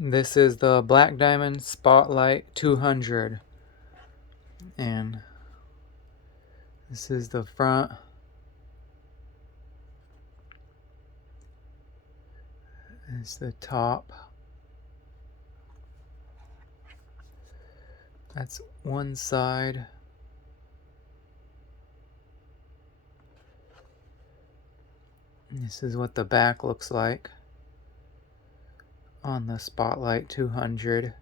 This is the Black Diamond Spotlight 200, and this is the front. This is the top. That's one side. This is what the back looks like on the Spotlight 200.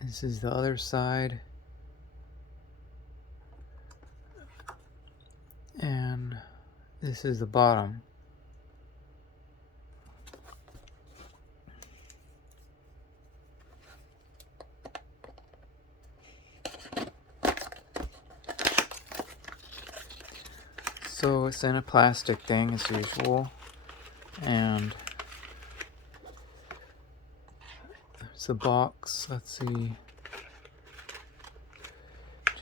This is the other side. And this is the bottom. So it's in a plastic thing as usual, and there's the box. Let's see.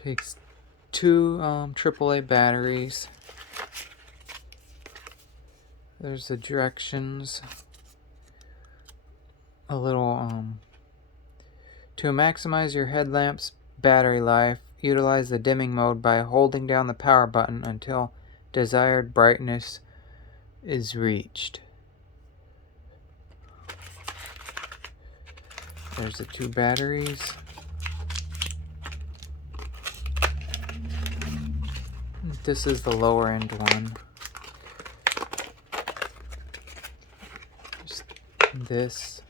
Takes two AAA batteries. There's the directions. A little to maximize your headlamp's battery life, utilize the dimming mode by holding down the power button until desired brightness is reached. There's the two batteries. This is the lower end one. Just this.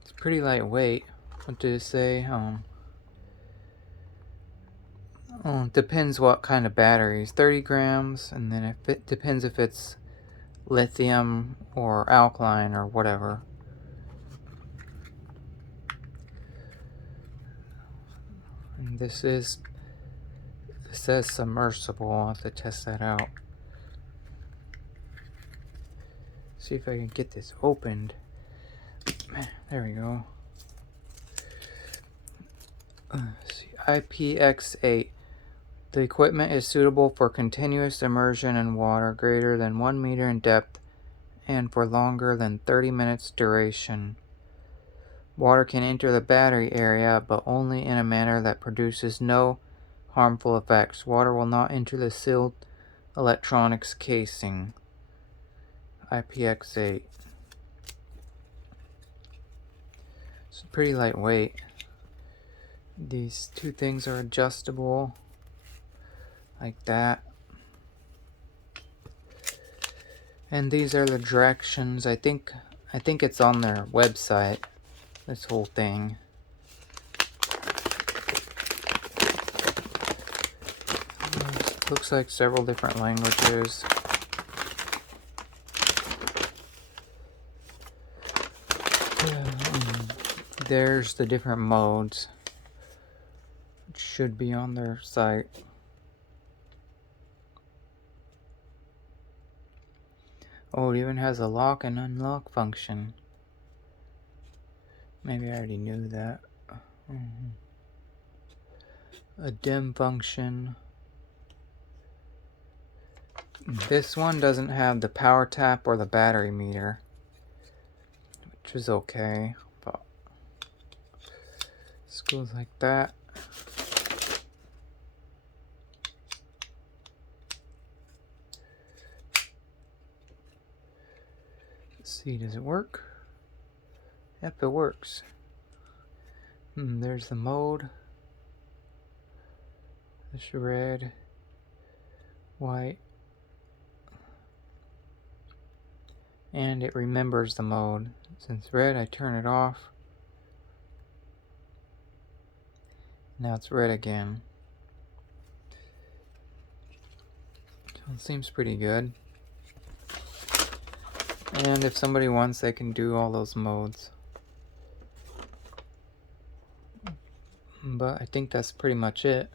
It's pretty lightweight. What did it say? Depends what kind of batteries. 30 grams, and then if it depends if it's lithium or alkaline or whatever. And this is, it says submersible. I'll have to test that out. See if I can get this opened. There we go. Let's see. IPX8. The equipment is suitable for continuous immersion in water greater than 1 meter in depth and for longer than 30 minutes duration. Water can enter the battery area, but only in a manner that produces no harmful effects. Water will not enter the sealed electronics casing. IPX8. It's pretty lightweight. These two things are adjustable like that. And these are the directions. I think it's on their website, this whole thing. Looks like several different languages. There's the different modes. It should be on their site. Oh, it even has a lock and unlock function. Maybe I already knew that. A dim function. This one doesn't have the power tap or the battery meter, which is okay, but this goes like that. Let's see, does it work? Yep, it works. There's the mode. This red, white, and it remembers the mode. Since red, I turn it off. Now it's red again. So it seems pretty good. And if somebody wants, they can do all those modes. But I think that's pretty much it.